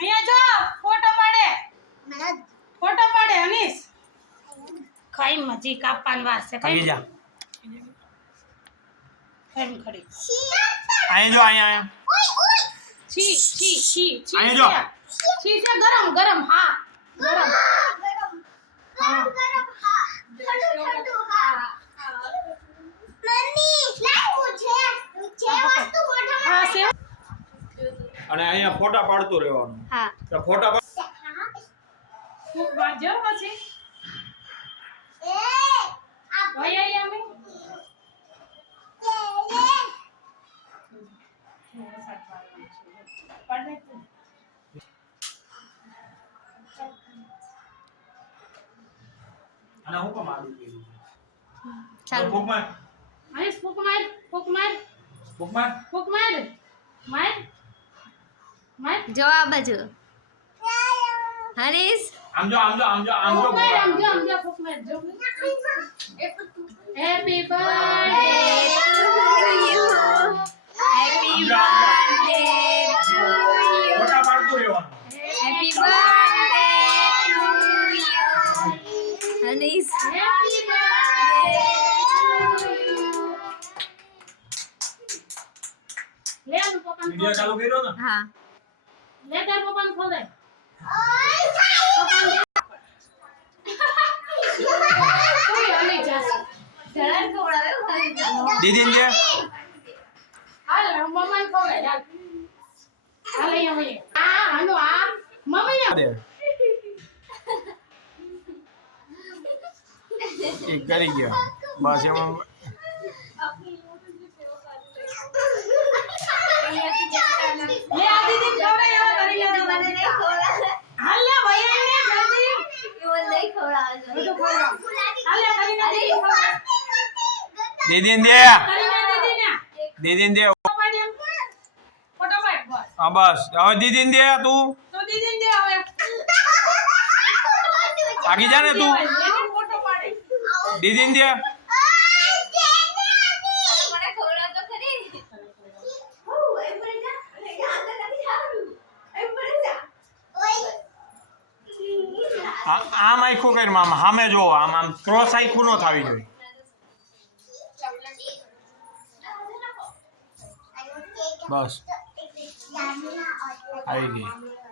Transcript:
અહીંયા જો ફોટો પાડે અનીશ ખાઈ મજી કાપવાની વાત છે ખાઈ જા ખાઈ ખડી અહીંયા જો અહીંયા છી છી છી છી અહીંયા જો છી છે ગરમ ગરમ હા ગરમ હા ઠંડુ હા મમ્મી લાવું છે વસ્તુ મોઢામાં હા સેવ અને અહીંયા ફોટા પાડતું રહેવાનું હા તો ફોટા ખૂબ વાજો પછી એ આ ભાઈ આઈ અમે પડે અને હું પણ આલુ કર્યું ચાલ ફૂક માર અનીશ ફૂક માર ફૂક માર ફૂક માર ફૂક માર માર માર જવાબ બાજુ હરીશ આમ જો આમ જો આમ જો આમ જો ફૂક માર આમ જો ફૂક માર જો happy birthday happy birthday to you ફોટા પાડતું રહેવાનું happy birthday to you Harish happy birthday લે આનું પપ્પાને વિડિયો ચાલુ કર્યો ને હા લે તાર પપ્પાને ખોલે કોઈ હલી જાશે દીદી ને હાલ મમ્માને ખોલે હાલ હાલ અહીંયા આ હાલો આ મમ્મીને દે એ કરી ગયો બસ એમાં લે આ દીદી ખવડાય એવા કરી લે હાલ લે ભાઈ આઈને જલ્દી બધું ખવડાવ હાલ લે કરીને દીદી ખવડાવ દીદી ને દે કરીને દીદીને દીદી ને દે ફોટો પાડ બસ હા બસ હવે દીદી ને દે તું તો દીદીને દે હવે આગી જા ને તું દીદી ફોટો પાડે દીદી ને દે આમ આખું કરી મામા સામે જો આમ આમ ક્રોસ આખું ન થવી જોઈએ બસ આવી ગઈ